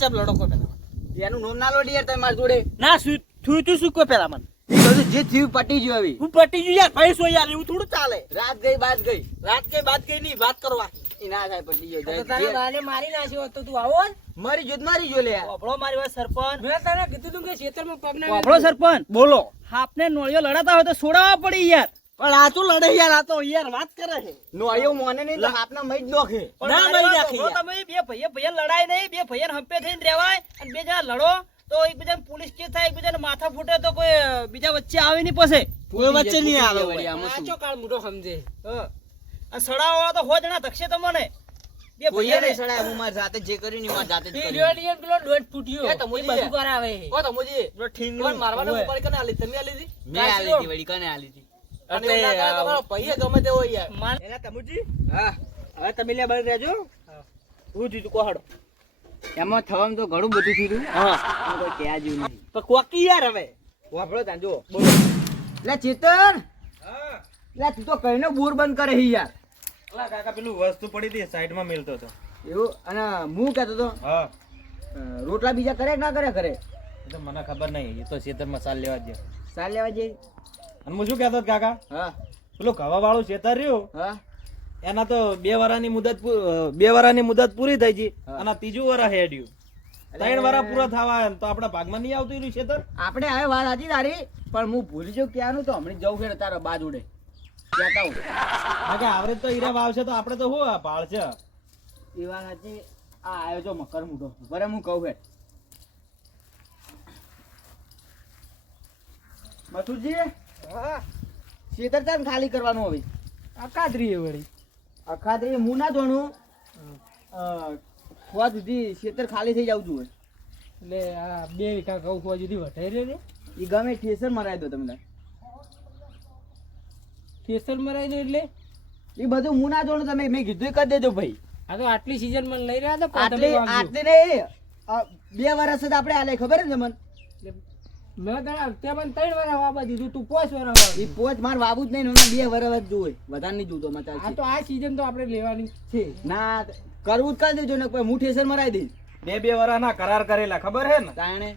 ચપ લડો કો પેલા એનું નોમ ના લોડી યાર તમે મારી જોડે. ના થયું તું શું કો પેલા મને એ બધું જે થયું પટી ગયું હવે. હું પટી ગયું યાર ભાઈ સો યાર એવું થોડું ચાલે રાત ગઈ બાદ ગઈ. રાત કઈ નહીં વાત કરવા એ ના થાય પટી ગયો. તો તારા બાને મારી નાખ્યો તો તું આવો ને મારી જો લે. આપણો મારી વાત સરપંચ મેં તને કીધું તું કે ખેતરમાં પગ ના આપણો સરપંચ બોલો આપને નોળિયો લડાતા હોય તો છોડાવવા પડી યાર પણ આ તો લડે યાર આ તો યાર વાત કરે છે નોળિયો મોને નહીં તો આપના મઈ જ નોખે. ના મરી નાખી તમે બે ભાઈ લડાય નહીં બે ભાઈ હંપે થઈને રહેવાય અને બે જણા લડો તો એકબીજાને પોલીસ કેસ થાય એકબીજાને માથા ફૂટે તો કોઈ બીજા વચ્ચે આવે નહીં પછી કોઈ વચ્ચે નહીં આવે વળી આમાં શું. આચો કાળ મોટો સમજે આ સડાવાળા તો હો જણા ધક્ષે તમને બે કોઈએ ભાઈ નહીં સડાય. હું મારી જાતે જે કર્યું ને મારી જાતે જ કર્યું. પીરિયડ પેલો દોઢ ફૂટ્યો એ તો મોદી એ બધું કરાવે છે. ઓ તો મોજી ઠીંગણું મારવાનો ઉપાડી કને આલી તમે આલી હતી મેં આલી હતી વળી કને આલી હતી. અને એવું ના કરે તમારો ભાઈએ ગમે તેવો યાર માન- એલા તમુજી હા હવે તમે લ્યા બહાર રહેજો હું જીતું કોહડો એમાં થવામાં તો ઘણું બધું થયું. હા પણ કોઈ કહેવા જેવું નહીં. તો કોકી યાર હવે વાપરો ત્યાં જો બોલો. લે ચેતન લે તું તો કહીને બોર બંધ કરે હી યાર. અલા કાકા પેલું વસ્તુ પડી હતી સાઈડમાં મેલતો હતો. એવું અને હું કહેતો તો હા રોટલા બીજા કરે કે ના કરે કરે એ તો મને ખબર નહીં, એ તો ખેતરમાં સાલ લેવા જ. ચાલ લેવા જઈ. અને હું શું કહેતો હતો કાકા, હા પેલું ઘવા વાળું ખેતર રહ્યું હા એના તો 2 વર્ષની મુદત પૂરી થઈ ગઈ હા. અને ત્રીજું વર્ષ હેડ્યું. 3 વર્ષ પૂરા થવા આવ્યા ને તો આપણા ભાગમાં નહીં આવતું એનું ખેતર. આપણે હવે વાત હતી તારી પણ હું ભૂલી જાઉં ક્યાંનું તો હમણાં જવું છે તારા બા જોડે કહેતા હું. કારણ કે આવરે તો હીરા વાવશે તો આપણે તો શું આ પાળ છે. એ વાત સાચી. આ આવ્યો છો મકર મૂઠો બરે હું કહું છે મથુરજી હા ખેતર તાર ખાલી કરવાનું હવે. અકાદરી એ વળી અખાત્રી હું ના જાણું ખોવા સુધી ખેતર ખાલી થઈ જવું જોઈએ. એટલે આ 2 વીઘા ઘઉં ખોવા જુદી વટાઈ રહ્યો ને એ ગમે ઠેસર મરાવી દો તમને. કેસર મરાઈ દો એટલે એ બધું હું ના જાણું તમે મેં કીધું એ કરી દેજો ભાઈ. આ તો આટલી સીઝન માં લઈ રહ્યા હતા પણ આટલી તમે વાગ્યું. આટલી નહીં 2 વર્ષ જ આપણે આલે ખબર ને તમને. મેં તને તે મને 3 વાર વાવવા દીધું તું 5 વાર વાવ. એ પોચ માર વાવું જ નહીં ને 2 વર્ષ જ જોવે વધારે નહીં જોતો મચાલ આ તો આ સીઝન તો આપણે લેવાની છે. ના કરવું જ કરી દેજો ને કોઈ હું ઠેસર મરાવી દઈશ. 2 વર્ષના કરાર કરેલા ખબર હે ને. તાણે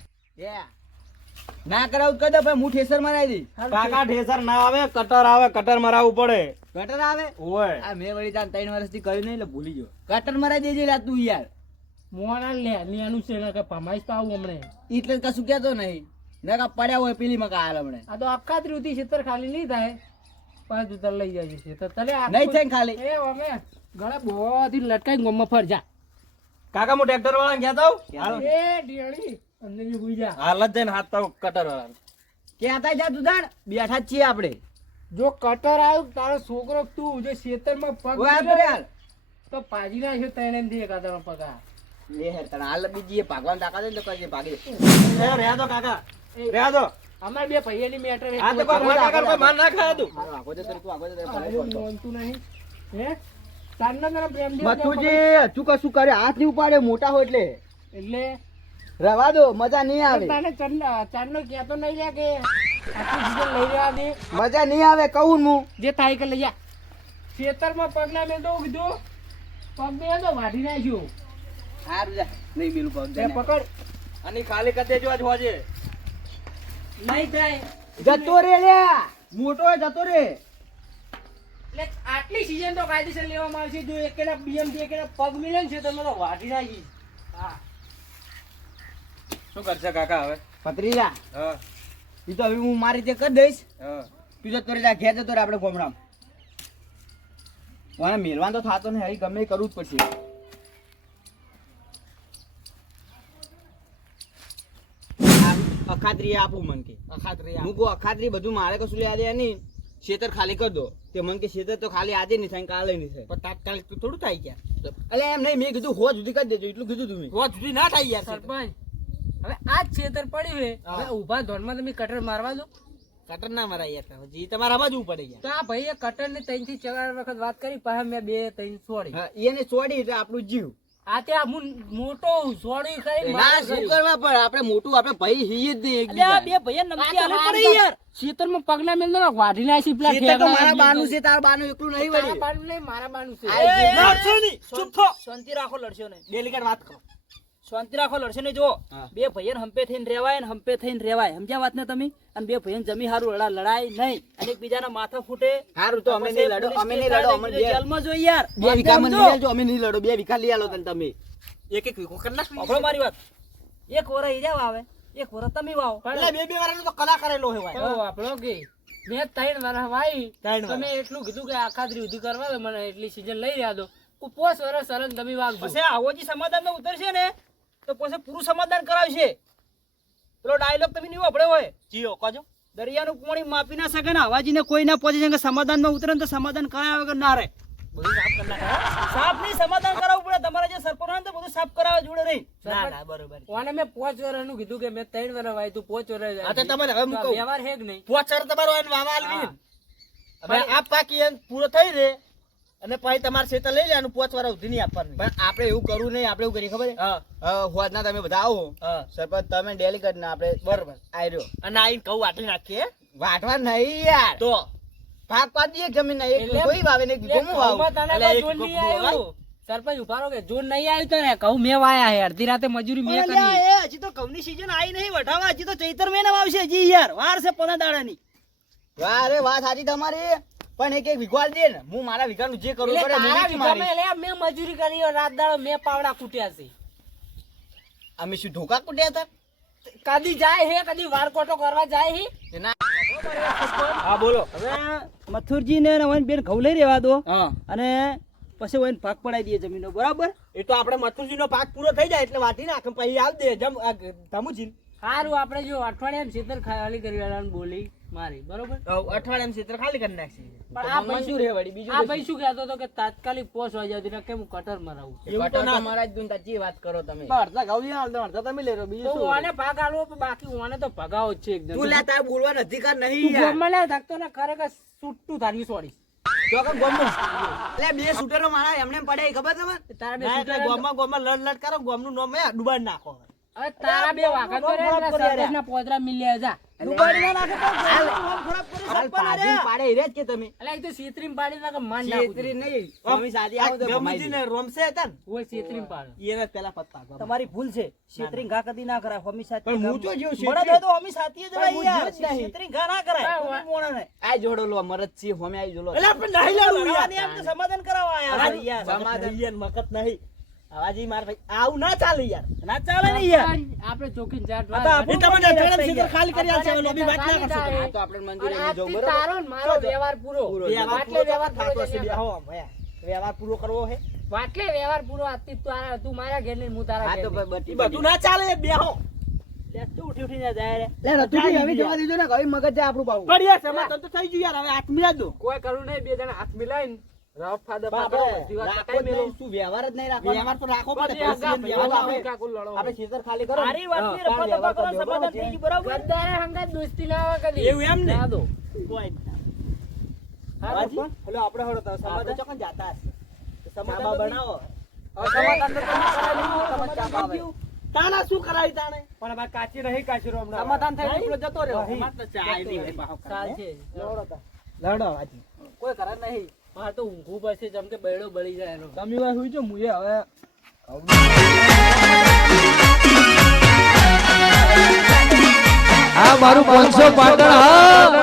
ના કરાવું કહી દો ભાઈ હું ઠેસર મરાવી દઈશ. કાકા ઠેસર ના આવે, કટર આવે, કટર મરાવવું પડે. ગટર આવે ઓય આ મેં વળી તાર 3 વર્ષથી કર્યું નહીં એટલે ભૂલી ગયો. ગટર મરાવી દેજે લા તું યાર. મોણા લે લેનું છે ને કે પમાઈશ તો આવું હમણે. એટલે કશું કહેતો નહીં ને કા પડ્યા હોય પેલી મકા હાલ હમણે આ તો અકાદરી ઉતી ખેતર ખાલી નહીં થાય પણ તું તને લઈ જાય છે તો તને નહીં થાય ને ખાલી. એ અમે ગળે બોધી લટકાઈ ગોમમાં ફર જા. કાકા હું ટ્રેક્ટર વાળા ગયા તાવ એ ડીયળી અંદર ની ભૂઈ જા. હાલ જ જઈને હાથ તાવ કટર વાળા. ક્યાં જા તું દાણ બેઠા જ છીએ આપણે. જો કટર આવ્યું તારો છોકરો તું જે ખેતરમાં પગ ઓય આ મૂક્યો કરે ને, હાલ. તો પાજી નાખ્યો તને એમ થી એકાદાનો પગા. લે હેર તને હાલ બીજી એ ભાગવાન તાકાત હોય ને તો કરજે ભાગી. રહ્યા દો કાકા, રહ્યા દો. અમાર બે ભાઈઓની મેટર આ તો કોઈ મોટા કર કોઈ માર ના ખાય તું. હાલો, આગો જતો રહે, તું આગો જતો રહે, ભલે પડતો. મોનતું નહીં હે તારના તને પ્રેમ થી મથુજી તું કશું કરે હાથ નહીં ઉપાડે મોટા હોય એટલે એટલે રવા દો મજા નહીં આવે. તને ચાંદનો કહેતો નહીં લે કે આટલી સીઝન લઈ રહ્યા દે મજા નહીં આવે કહું હું. જે થાય કે લઈ જા. ખેતરમાં પગલા મેં તો કીધું પગ બે તો વાઢી નાખ્યો. હારું જા નહીં પેલું પગ એ પકડ અને ખાલી કરી દેજો આજ હોજે. નહીં થાય જતો રે લ્યા મોટો હોય જતો રે. એટલે આટલી સીઝન તો કાયદેસર લેવામાં આવશે. જો એકેના BM થી એકેના પગ મિલે છે તમે તો વાઢી નાખી. હા શું કરશે કાકા હવે? પતરીજા હા એ તો હવે હું મારી રીતે કરી દઈશ. હા તું જતો રે જા ઘેર જતો રે આપણે ગોમડામાં. મને મેલવાન તો થતો નહીં હવે ગમે એ કરવું જ પડશે. અખાત્રી આપું મન કે અખાત્રી હું કહું અખાત્રી બધું મારે કશું લેવા દે નહીં. ખેતર ખાલી કરી દો તે મન કે ખેતર તો ખાલી આજે નહીં થાય કાલે નહીં થાય. પણ તાત્કાલિક તો થોડું થાય યાર એટલે એમ નહીં મેં કીધું હો જુદી કરી દેજો એટલું કીધું તમે. રોજ સુધી ના થાય યાર સરપંચ હવે આ જ ખેતર પડ્યું છે હવે ઊભા ધોનમાં તમે કટર મારવા દો. કટર ના મરાય યાર હજી તમારે સમજવું પડે યાર તો આ ભાઈએ કટર ને 3 થી 4 વખત વાત કરી પાછા મેં 2 3 છોડી. હા, એને છોડી એટલે આપણું જીવ. આ ત્યાં મોટો છોડી કરી ના શું કરવા પણ આપણે મોટું આપણે ભાઈ હીએ જ નહીં અલ્યા એકબીજા. બે ભૈયા નમકી આલે પડે યાર ખેતરમાં પગલા મેલ દો વાઢી નાખી પેલા ખેતર તો ઠેકડા મારા ને બાનું છે તારા બાનું એકલું નહીં તારા વળી. બાનું નહીં મારા બાનું છે. આ જે લડશો નહીં ચૂપ થો શાંતિ રાખો લડશો નહીં ડેલિકેટ વાત કરો શાંતિ રાખો, લડશે ને. જો હા. બે ભાઈઓને હંપે થઈને રહેવાય ને હંપે થઈને રહેવાય, સમજ્યા વાત ને તમે? અને બે ભાઈઓને જમી હારું લડાય નહીં અને એકબીજાના માથા ફૂટે. હારું તો અમે પછી નહીં લડો, પોલીસ અમે કેસ નહીં થાય લડો, તો અમે એકબીજા જેલમાં જોઈ યાર. બે વીઘામાં સમજો. નહીં આલજો, અમે નહીં લડો, 2 વીઘા લઈ આલો તને તમે. એક વીઘો કરી નાખ. સાંભળો મારી વાત. એક વરસ હીરા વાવે, એક વરસ તમે વાવો. એટલે બે વાળાનો તો કલા કરેલો હે ભાઈ. તો આપણો કે મેં 3 વર્ષ વાઈ, ત્રણ તમે એટલું કીધું કે આખા દી સુધી કરવા દો, મને એટલી સીઝન લઈ રહ્યા દો. 5 વર્ષ સલંગ તમે વાવજો. પછી આવો જે સમાધાનમાં ઉતરશે ને તો પછી પૂરું સમાધાન કરાવશે. પેલો ડાયલોગ તમે નહીં વાપર્યો હોય, જીઓ કોજો. દરિયાનું પાણી માપી ના શકે ને હવાજીને કોઈ ના પહોંચે છે કે સમાધાનમાં ઉતરે ને તો સમાધાન કરાવે વગર ના રહે. બધું સાફ કરી નાખ. સાફ નહીં, સમાધાન કરાવવું પડે. તમારા જે સરપંચ હોય ને તો બધું સાફ કરાવવા જોડે નહીં. ના ના બરોબર. ઓને મેં 5 વર્ષનું કીધું કે મેં 3 વર્ષ વાઈ, તું 5 વર્ષ હા તો તમને હવે હું કહું. વ્યવહાર હે કે નહીં? પોચર તમારો એને વાવા આલવી ને. હવે ભાઈ, આ પાકી એને પૂરો થઈ રે અને પછી તમારે ખેતર લઈ લેવાનું 5 વર્ષ સુધી નહીં આપવાનું. પણ આપણે એવું કરવું નહીં, આપણે એવું કરીએ ખબર હા હોદના તમે બધા આવો, હા સરપંચ તમે ડેલિગેટ ને આપણે બરોબર. આયરો અને આઈને કહું વાટી નાખીએ વાટવા નહીં યાર, તો ભાગ પાડી દઈએ જમીન એક એટલે- કોઈ વાવે ને એક એટલે ગોમું વાવું. ઘઉંમાં તને એટલે કોઈ એક જોન નહીં ઘઉં આવ્યું. સરપંચ ઉભા રહો કે જોન નહીં આવ્યું તો ને કહું મેં વાયા હે, અડધી રાતે મજૂરી મેં અલ્યા, કરી. એ હજી તો ઘઉંની season આવી નહીં વઢાવા. હજી તો ચૈતર મહિનામાં આવશે. હજી યાર વાર છે 15 દાડાની. વાહ રે વાત સાચી તમારી, પણ એક વીઘો આલ દે ને, હું મારા વીઘાનું જે કરવું એટલે પડે હું તારા નથી મારી. વીઘામાં એટલે મેં મજૂરી કરી હોય, રાત દાડો મેં પાવડા કૂટ્યા છે. અમે શું ધોકા કુટ્યા હતા? કદી જાય હે, કદી વારકોટો કરવા જાય હે. કે ના? હા બોલો. હવે મથુરજીને ને વન બેન ઘઉં લઈ રહેવા દો હા અને પછી વન ભાગ પડાઈ દઈએ જમીનનો, બરાબર? એ તો આપણે મથુરજીનો ભાગ પૂરો થઈ જાય એટલે વાટી નાખે પછી આલ દે જમ ધમુજી. સારું આપણે જો અઠવાડિયામાં છેતર ખાલી કરી વાળાને બોલી મારી, બરોબર? અઠવાડિયામાં ક્ષેત્ર ખાલી કરી નાખશે. પણ આ ભાઈ મંજૂર હે વળી, બીજું આ તો ભાઈ શું કહેતો હતો કે તાત્કાલિક પોસ વાઈ જાય કે હું કટર મરાવું. એવું તો કટર ના. તો મારા જ દૂન તાજી વાત કરો તમે. અડધા ઘઉં લઈ આલ દો, અડધા તમે લઈ લો, બીજું તો શું? ઓને ભાગ આલવો પણ બાકી ઓને તો ભગાવો જ છે એકદમ. તું લે તારે બોલવાનો અધિકાર તું નહીં યાર. ગોમમાં લે ધકતો ને ખરેખર છૂટું તારી સોડી. ચોકન ગોમનું. એટલે બે શૂટરો મારા એમને એમ પડે એ ખબર તમારે? તારા બે ના, એટલે છૂટા ગોમાં લડ લડ કરો ગોમનું નામ હે ડુબાડી નાખો. હવે તારા બે વાઘા તો રે એટલે સરપંચના પોદરા મિલ્યા જા. ડુબાડી ના નાખે તો નામ ખરાબ કરી હાલ સરપંચ અરે. પાડીને પાડે હીરે જ કે તમે. એટલે એ તો છેતરીને પાડી નાખે માન નાખું. છેતરી નહીં. સ્વામી સાદી આવો તો ભમાઈ ગમુજીને દે. રોમશે હતા ને ઓય છેતરીને પાડે. એને પેલા પત્તા ગમ. તમારી ભૂલ છે. શેતરી ઘા કદી ના કરાય. હોમી સાથે પણ હું તો જેવું મળદ હોય તો હોમી સાથે જ પણ ભાઈ હું યાર. જેવું જ નહીં. શેતરી ઘા ના કરાય. પણ કોઈ મોણાને. આ જોડો લો મરદ છે હોમે આવી જોલો. એટલે આપણે નહીં લડવું યાર. લડવાની એમ તો સમાધાન કરાવવા આયા છે યાર. સમાધાન યાર મકત નહીં. આવાજી માર ભાઈ આવું ના ચાલે યાર. ના ચાલે ને યાર. આપણે ચોકીને જાટ આ તો આપણું એ તમને પણ અઠવાડિયામાં થઈ ક્ષેત્ર ગયા. ખાલી કરી આલશે હવે લોબી વાત ના કરશો તમે. આ તો આપણે મંજૂર અને એને જવું આજથી બરોબર. તારો ને મારો વ્યવહાર પૂરો. વ્યવહાર વાટલે પૂરો વ્યવહાર થતો પૂરો હશે, છે. બેહો આમ, ભયા. વ્યવહાર પૂરો કરવો હે વાટલે વ્યવહાર પૂરો. આજથી તું મારા ઘેર ને હું તારા આ ઘેર તો ને. બટી એ બધું ના ચાલે બેહો. લે, તું ઉઠી ઉઠીને જાય રે. લે રતુજી હવે જવા દીધો ને કઈ મગજ છે આપણું પાવું. પણ યાર સમાધાન તો થઈ ગયું યાર હવે આત્મીયા દો. કોઈ કરવું નહીં, બે જણા હાથ મિલાઈને રફ ફાદા પણ પાડો, આપણે બધી વાત રાખવો જ પતાઈ મેલો. નહીં, શું વ્યવહાર જ નહીં રાખવાનો. વ્યવહાર તો રાખવો પડે. બધી આગા પછી વ્યવહાર વ્યવહાર આવે. કાકુ લડો. આપણે ખેતર ખાલી કરો. સારી વાતની હા, રફા દફા કરો, વ્યવહાર તો સમાધાન થઈ ગયું, બરાબર? ગદ્દારે હંગાત દોસ્તી ના આવે કદી. એવું એમ ને? ના દો. કોઈ નહીં. હાજી? હાજી? હલો, આપણે હળો તો સમાધાન આપણે ચોકન જાતા હશે. સમાધાન ચાબા તો બનાવો. સમાધાન તો તમે કરાવી લીધું, તમે ચા સમાધાન પાવે. થયું. તાના શું કરાવી તાણે? પણ અમારે કાચી રહી કાચી રહો હમણાં. સમાધાન થઈ ગયું, પેલો જતો રહ્યો. અમાર તો ચા આઈ નહીં પાહો ચાલ કરે. છે. લડો તા. લડો હાજી. કોઈ કરે નહીં. મારે તો ઊંઘવું પડશે જેમ કે બૈડો બળી જાય એનો. તમે વાર હુઈ જો, મુએ હવે આ મારું 500 પાટણ હા